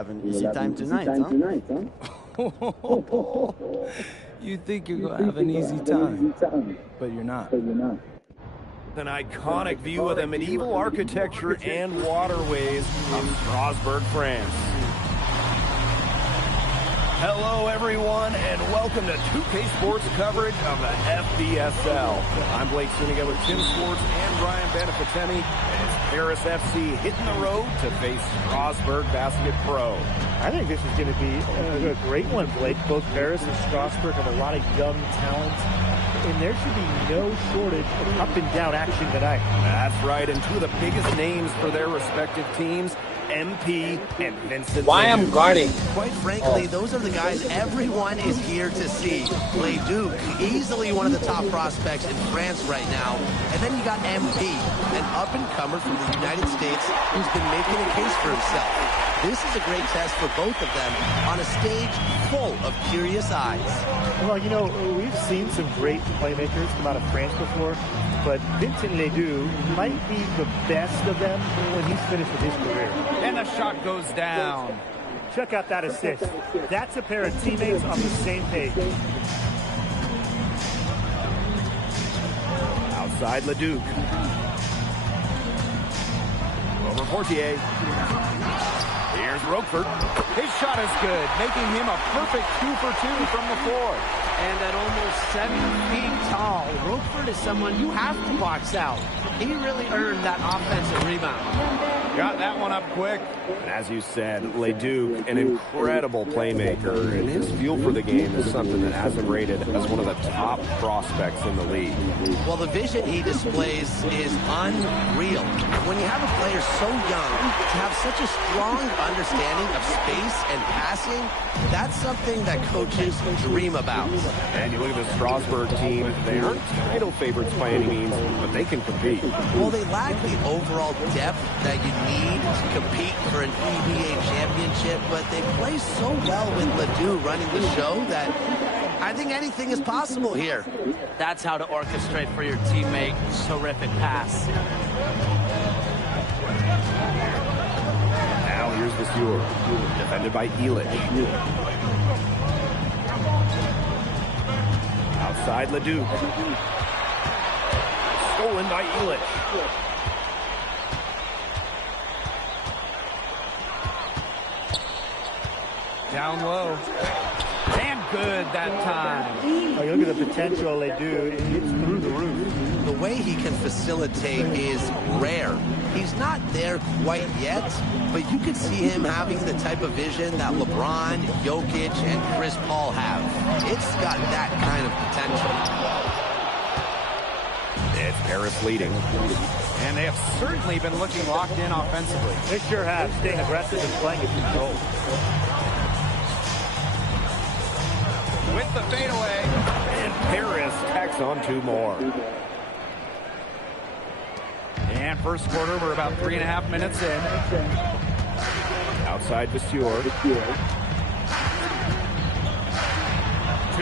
Have an easy time tonight, huh? You think you're going to have an easy time, but you're not. An iconic view of the medieval architecture and waterways of Strasbourg, France. Hello, everyone, and welcome to 2K Sports coverage of the FBSL. I'm Blake Suniga with Tim Sports and Brian Beneficeni, and it's Paris FC hitting the road to face Strasbourg Basket Pro. I think this is going to be a great one, Blake. Both Paris and Strasbourg have a lot of young talent, and there should be no shortage of up-and-down action tonight. That's right, and two of the biggest names for their respective teams, MP and Vincent. Why I'm guarding? Quite frankly, those are the guys everyone is here to see. Leduc, easily one of the top prospects in France right now. And then you got MP, an up-and-comer from the United States who's been making a case for himself. This is a great test for both of them on a stage full of curious eyes. Well, you know, we've seen some great playmakers come out of France before, but Vincent Leduc might be the best of them when he's finished with his career. And the shot goes down. Check out that assist. That's a pair of teammates on the same page. Outside Leduc. Over Portier. Here's Roquefort. His shot is good, making him a perfect 2 for 2 from the floor. And at almost 7 feet tall, Roquefort is someone you have to box out. He really earned that offensive rebound. Got that one up quick. And as you said, Leduc, an incredible playmaker, and his feel for the game is something that has him rated as one of the top prospects in the league. Well, the vision he displays is unreal. When you have a player so young, to have such a strong understanding of space and passing, that's something that coaches dream about. And you look at the Strasbourg team, they aren't title favorites by any means, but they can compete. Well, they lack the overall depth that you need to compete for an EBA championship, but they play so well with Ledoux running the show that I think anything is possible here. That's how to orchestrate for your teammate. Terrific pass. Now here's the Stewart, defended by Elish. Outside Leduc. Stolen by Elish. Down low. And good that time. Oh, you look at the potential they do. It's through the roof. The way he can facilitate is rare. He's not there quite yet, but you could see him having the type of vision that LeBron, Jokic, and Chris Paul have. It's got that kind of potential. It's Paris leading. And they have certainly been looking locked in offensively. They sure have, staying aggressive and playing in control. With the fadeaway. And Paris tacks on 2 more. And first quarter, we're about 3.5 minutes in. Outside Vasseur. To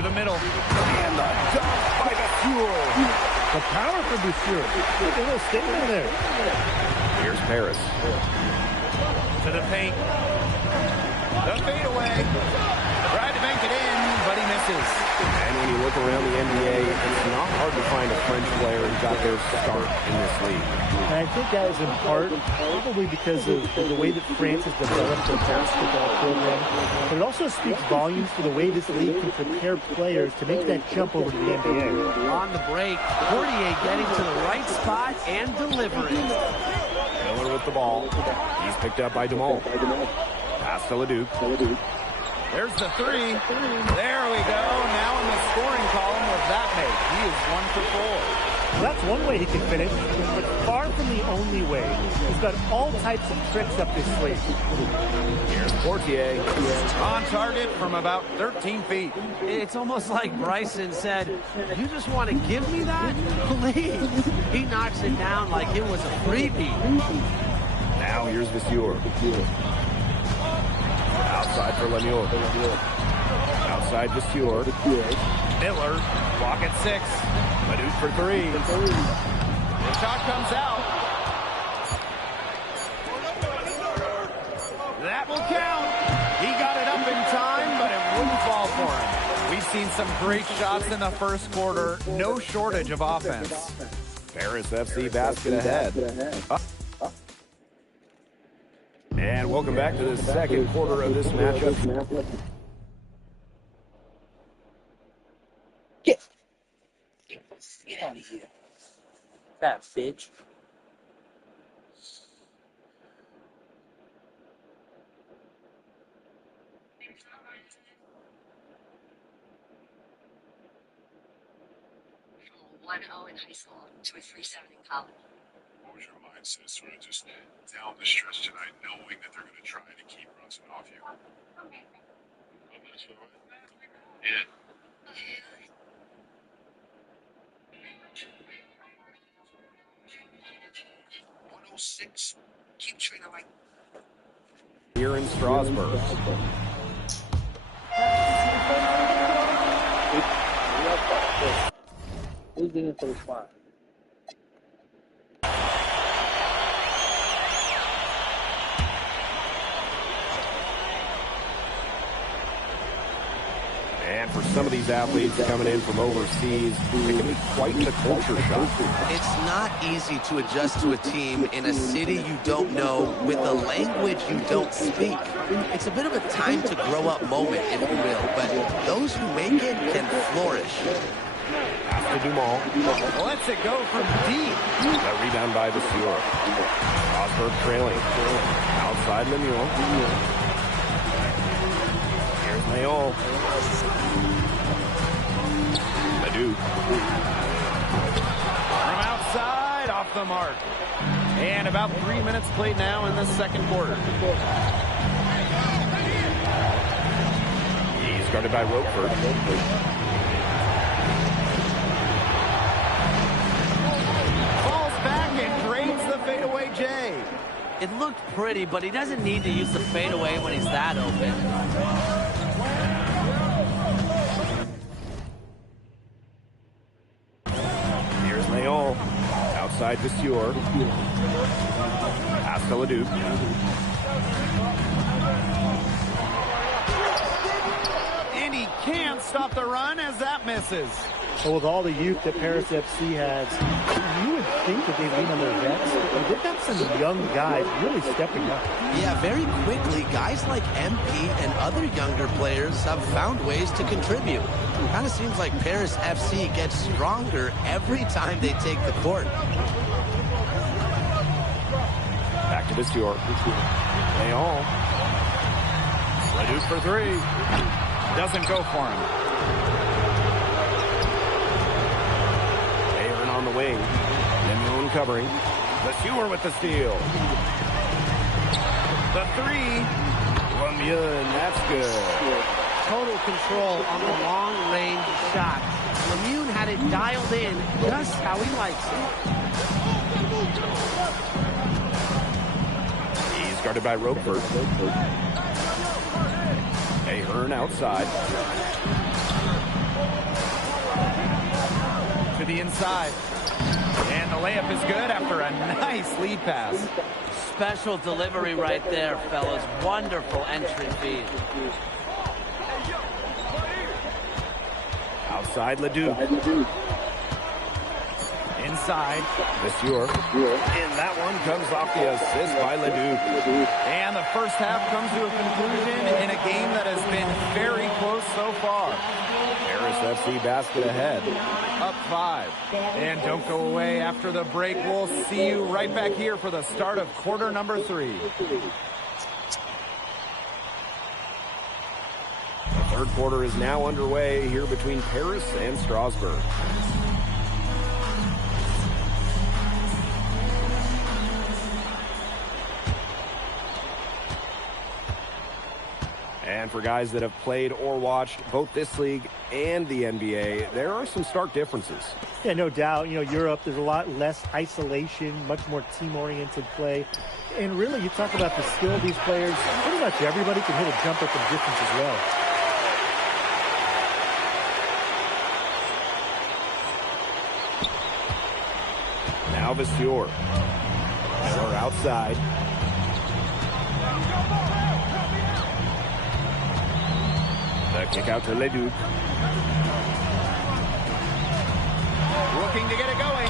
the middle. And the dunk by Vasseur. The power from Vasseur. Look at a little statement there. Here's Paris. To the paint. The fadeaway. Tried to bank it in, but he misses. And when you look around the NBA, it's not hard to find a French player who got their start in this league. And I think that is in part probably because of the way that France has developed their basketball program. But it also speaks volumes for the way this league can prepare players to make that jump over to the NBA. On the break, Portier getting to the right spot and delivering. Miller with the ball. He's picked up by Dumont. Pass to Leduc. There's the 3. There we go. Now in the scoring column with that make. He is 1 for 4. Well, that's one way he can finish, but far from the only way. He's got all types of tricks up his sleeve. Here's Portier. On target from about 13 feet. It's almost like Bryson said, you just want to give me that? Please. He knocks it down like it was a freebie. Now here's Vasseur. Outside for Lemieux. Outside Vasseur. Miller, block at 6. Leduc for 3. The shot comes out. That will count. for him. We've seen some great shots in the first quarter. No shortage of offense. Paris FC basket ahead. And welcome back to the second quarter of this matchup. Get out of here. Fat bitch. From a 1-0 in high school to a 3-7 in college. What was your mindset sort of just down the stretch tonight, knowing that they're going to try to keep Brunson off you? Yeah. 106. Keep training like. Here in Strasbourg. Who's in it for the spot? And for some of these athletes coming in from overseas, it can be quite the culture shock. It's not easy to adjust to a team in a city you don't know with a language you don't speak. It's a bit of a time to grow up moment, if you will, but those who make it can flourish. Pass to Dumont. Lets it go from deep. A rebound by Vasseur. Strasbourg trailing. Outside Lemuel. Here's Mayon. Ledoux. From outside, off the mark. And about 3 minutes played now in the second quarter. He's guarded by Roquefort. Falls back and drains the fadeaway J. It looked pretty, but he doesn't need to use the fadeaway when he's that open. Here's Mayon. Outside Vasseur. Pass to Ledoux. And he can't stop the run as that misses. Well, with all the youth that Paris FC has, you would think that they lean on their vets, but they've got some young guys really stepping up. Yeah, very quickly, guys like MP and other younger players have found ways to contribute. Kind of seems like Paris FC gets stronger every time they take the court. Back to Vasseur. Mayon. Ledoux for three. Doesn't go for him. On the wing. Lemuel covering. Vasseur with the steal. The three. Lemuel, that's good. Total control on the long-range shot. Lemuel had it dialed in just how he likes it. He's guarded by Roquefort. Ahern outside. To the inside. And the layup is good after a nice lead pass. Special delivery right there, fellas. Wonderful entry feed. Outside Ledoux. Inside. Vasseur. And that one comes off the assist by Ledoux. And the first half comes to a conclusion in a game that has been very close so far. Paris FC basket ahead. Up 5. And don't go away after the break. We'll see you right back here for the start of quarter number 3. The third quarter is now underway here between Paris and Strasbourg. And for guys that have played or watched both this league and the NBA, there are some stark differences. Yeah, no doubt. You know, Europe, there's a lot less isolation, much more team-oriented play. And really, you talk about the skill of these players, pretty much everybody can hit a jumper from distance as well. Now Vasseur. Miller outside. The kick out to Leduc. Looking to get it going.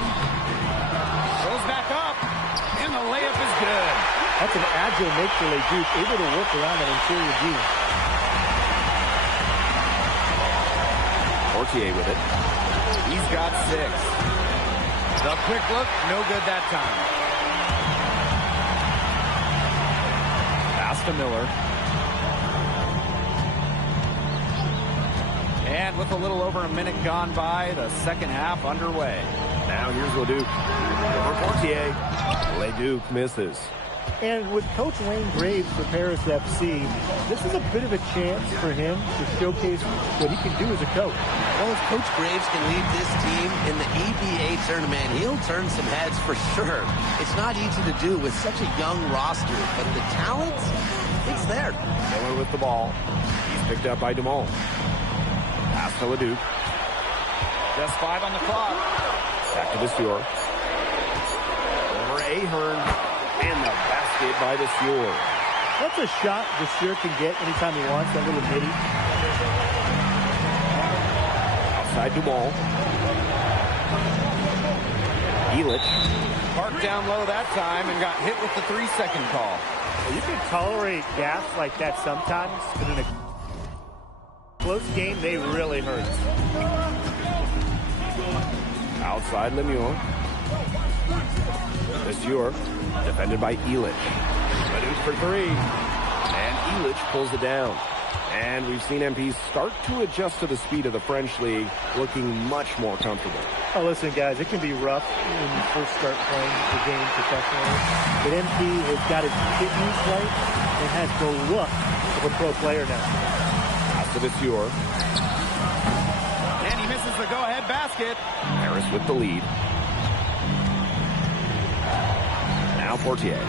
Goes back up. And the layup is good. That's an agile make for Leduc, able to work around that interior D. Portier with it. He's got 6. The quick look, no good that time. Pass to Miller. And with a little over a minute gone by, the second half underway. Now here's Leduc. Over Portier. Leduc misses. And with Coach Lane Graves for Paris FC, this is a bit of a chance for him to showcase what he can do as a coach. Well, if Coach Graves can lead this team in the EBA tournament, he'll turn some heads for sure. It's not easy to do with such a young roster, but the talent, it's there. Miller with the ball. He's picked up by Dumont. Pass to Leduc. Just 5 on the clock. Back to Vasseur. Over Ahern. And the basket by Vasseur. That's a shot Vasseur can get anytime he wants, that little midi. Outside Dumont. Elich. Parked down low that time and got hit with the 3-second call. You can tolerate gas like that sometimes, but in a close game, they really hurt. Outside Lemieux. Vasseur. Defended by Elich. Leduc for 3. And Elich pulls it down. And we've seen MPs start to adjust to the speed of the French League, looking much more comfortable. Oh, listen, guys, it can be rough when you first start playing the game professionally. But MP has got his kidneys right and has the look of a pro player now. Pass to Vasseur. And he misses the go-ahead basket. Paris with the lead. Now Portier.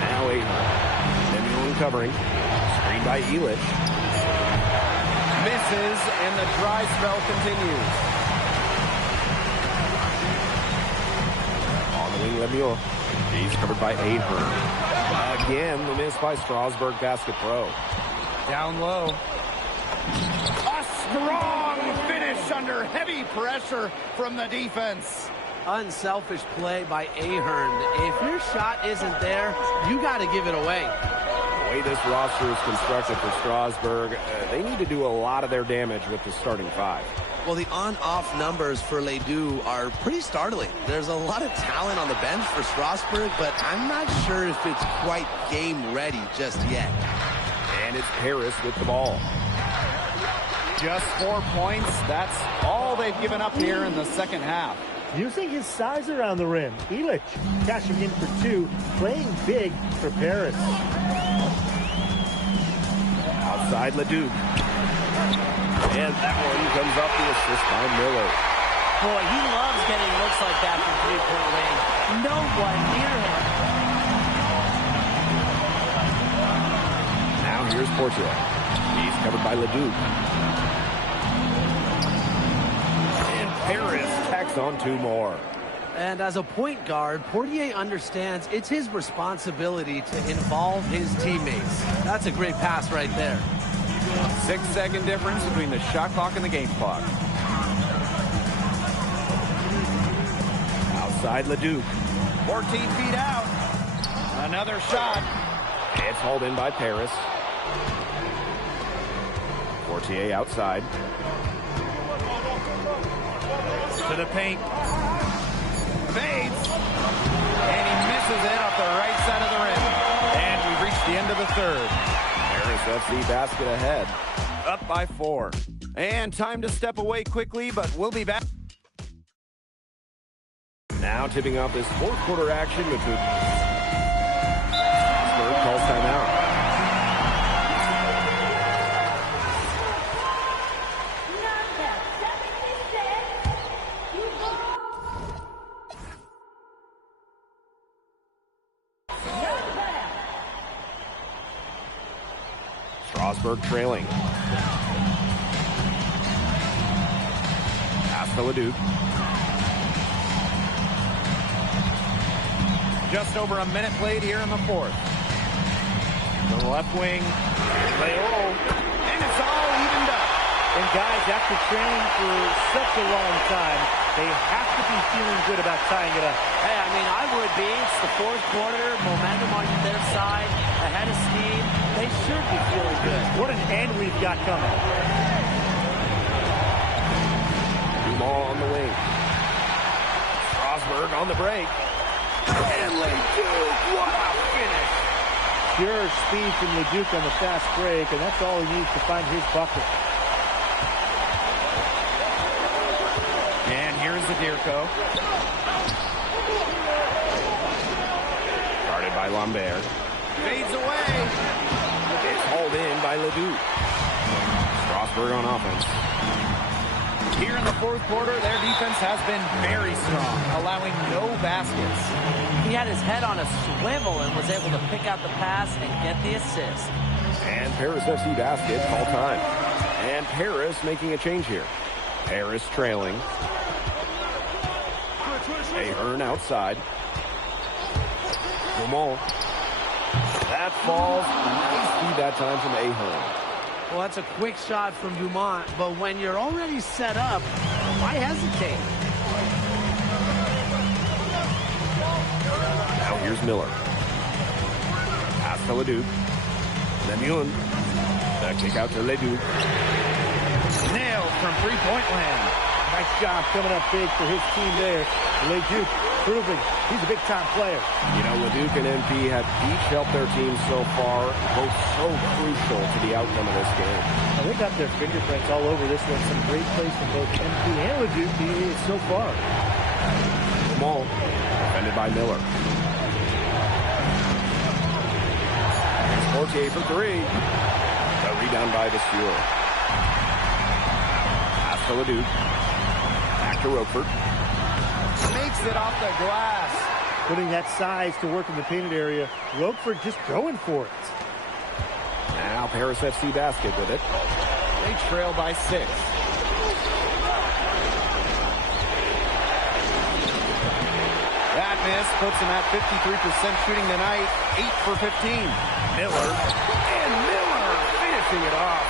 Now Ahern. Lemieux covering. Screen by Elich. Misses, and the dry spell continues. On the wing, Lemieux. He's covered by Ahern. Again, the miss by Strasbourg Basket Pro. Down low. A strong finish under heavy pressure from the defense. Unselfish play by Ahern. If your shot isn't there, you got to give it away. The way this roster is constructed for Strasbourg, they need to do a lot of their damage with the starting 5. Well, the on-off numbers for Ledoux are pretty startling. There's a lot of talent on the bench for Strasbourg, but I'm not sure if it's quite game ready just yet. And it's Paris with the ball. Just 4 points. That's all they've given up here in the second half. Using his size around the rim. Elich cashing in for 2, playing big for Paris. Outside Leduc. And that one comes off the assist by Miller. Boy, he loves getting looks like that from three-point range. No one near him. Now here's Portier. He's covered by Leduc. And Paris tacks on 2 more. And as a point guard, Portier understands it's his responsibility to involve his teammates. That's a great pass right there. 6-second difference between the shot clock and the game clock. Outside Leduc. 14 feet out. Another shot. It's hauled in by Paris. Portier outside. To the paint. Fades. And he misses it off the right side of the rim. And we've reached the end of the third. Paris FC basket ahead. Up by 4. And time to step away quickly, but we'll be back. Now tipping off this fourth quarter action between Strasbourg calls timeout. Strasbourg trailing. Pass to Leduc. Just over a minute played here in the fourth. The left wing, and it's all evened up. And guys, after training for such a long time, they have to be feeling good about tying it up. Hey, I mean, I would be. It's the fourth quarter, momentum on their side, ahead of steam. They should be feeling good. What an end we've got coming. Ball on the wing. Strasburg on the break. And LeDuc, what a finish. Pure speed from LeDuc on the fast break, and that's all he needs to find his bucket. And here's the Deerco. Guarded by Lambert. Fades away. It's hauled in by LeDuc. Strasburg on offense. Here in the fourth quarter, their defense has been very strong, allowing no baskets. He had his head on a swivel and was able to pick out the pass and get the assist. And Paris FC basket, call time. And Paris making a change here. Paris trailing. Ahern outside. Dumont. That falls. Nice feed that time from Ahern. Well, that's a quick shot from Dumont, but when you're already set up, why hesitate? Now here's Miller. Pass to LeDuc. Lemuel. The kick out to LeDuc. Nailed from three-point land. Nice job coming up big for his team there. LeDuc proving he's a big-time player. You know, LeDuc and MP have each helped their teams so far, both so crucial to the outcome of this game. Now, they got their fingerprints all over this one. Some great plays from both MP and LeDuc so far. Jamal, defended by Miller. Portier for three. The rebound by Vasseur. Pass to LeDuc. Back to Roquefort. Makes it off the glass. Putting that size to work in the painted area. Roquefort just going for it. Now Paris FC basket with it. They trail by 6. That miss puts them at 53% shooting tonight. 8 for 15. Miller. And Miller finishing it off.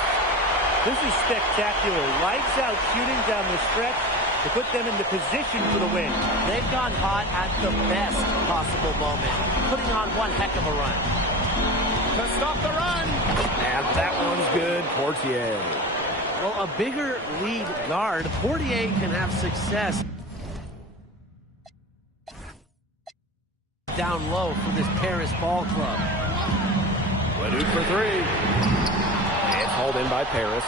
This is spectacular. Lights out shooting down the stretch to put them in the position for the win. They've gone hot at the best possible moment, putting on one heck of a run. To stop the run. And that one's good. Portier. Well, a bigger lead guard, Portier can have success down low for this Paris ball club. LeDuc for three. It's hauled in by Paris.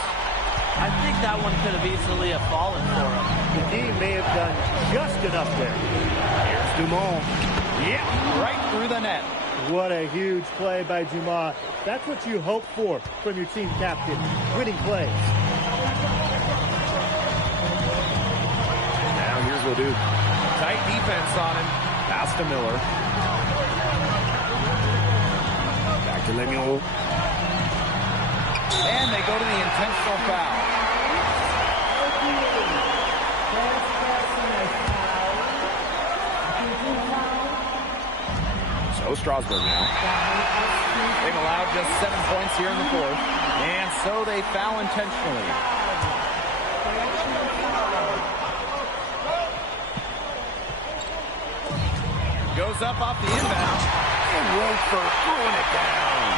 I think that one could have easily have fallen for him. The team may have done just enough there. Here's Dumont. Yeah, right through the net. What a huge play by Dumont. That's what you hope for from your team captain. Winning plays. Now here's LeDuc. Tight defense on him. Pass to Miller. Back to Lemuel. And they go to the intentional foul. So Strasburg now. They've allowed just 7 points here in the fourth. And so they foul intentionally. Goes up off the inbound. And Roquefort throwing it down.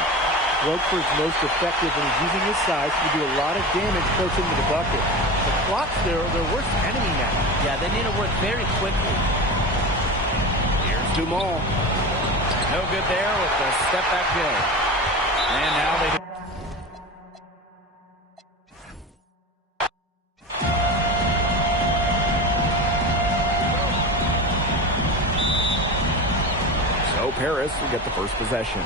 Roquefort's most effective when he's using his size to do a lot of damage close into the bucket. The clock's their worst enemy now. Yeah, they need to work very quickly. Here's Dumont. No good there with the step back good. And now they do. So Paris will get the first possession.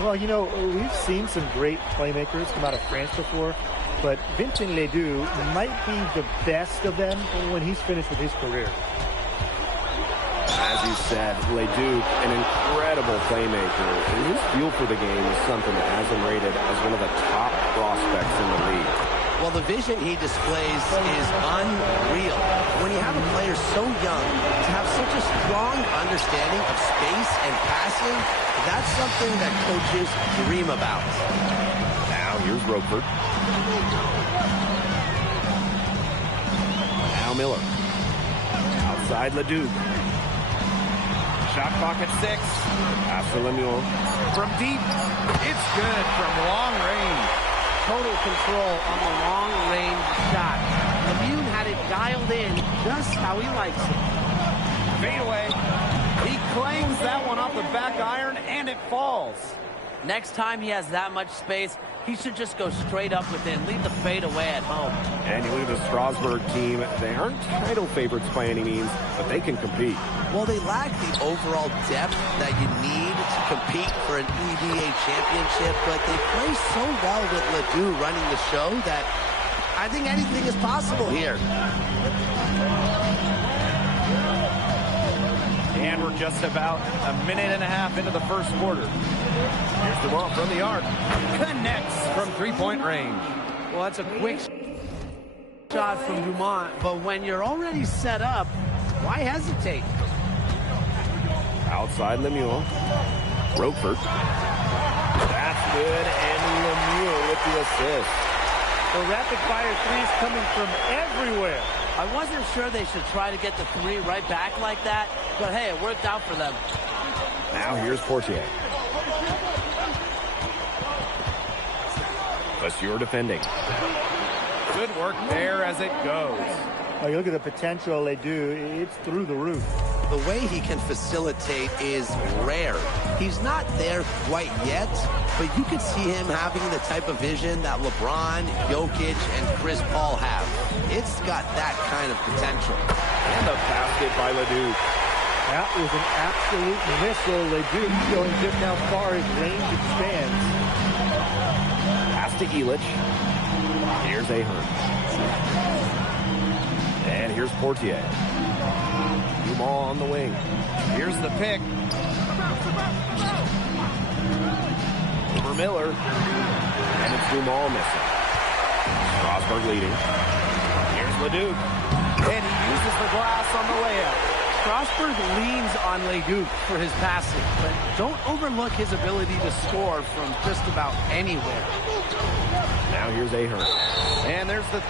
Well, you know, we've seen some great playmakers come out of France before, but Vincent Ledoux might be the best of them when he's finished with his career. As you said, LeDuc, an incredible playmaker, and his feel for the game is something that has him rated as one of the top prospects in the league. Well, the vision he displays is unreal. When you have a player so young, to have such a strong understanding of space and passing, that's something that coaches dream about. Now here's Roquefort. Now Miller. Outside Leduc. Shot clock at 6. Pass to Lemuel. From deep, it's good from long range. Total control on the long-range shot. Lemieux had it dialed in just how he likes it. Fade away. He claims that one off the back iron, and it falls. Next time he has that much space, he should just go straight up with it and leave the fade away at home. And you look at the Strasburg team. They aren't title favorites by any means, but they can compete. Well, they lack the overall depth that you need to compete for an EVA championship, but they play so well with Ledoux running the show that I think anything is possible here. And we're just about a minute and a half into the first quarter. Here's the ball from the arc. Connects from three-point range. Well, that's a quick shot from Dumont, but when you're already set up, why hesitate? Outside Lemuel. Roquefort. That's good, and Lemuel with the assist. The rapid-fire threes coming from everywhere. I wasn't sure they should try to get the three right back like that, but hey, it worked out for them. Now here's Portier. Vasseur defending. Good work there as it goes. Oh, you look at the potential they do. It's through the roof. The way he can facilitate is rare. He's not there quite yet, but you could see him having the type of vision that LeBron, Jokic, and Chris Paul have. It's got that kind of potential. And the basket by Leduc. That was an absolute missile. Leduc showing just how far his range expands. Pass to Elich. Here's Ahern. And here's Portier. Dumont on the wing. Here's the pick. For Miller. And it's Dumont missing. Strasburg leading. Here's Leduc. And he uses the glass on the layup. Strasburg leans on Leduc for his passing, but don't overlook his ability to score from just about anywhere. Now here's Ahern. And there's the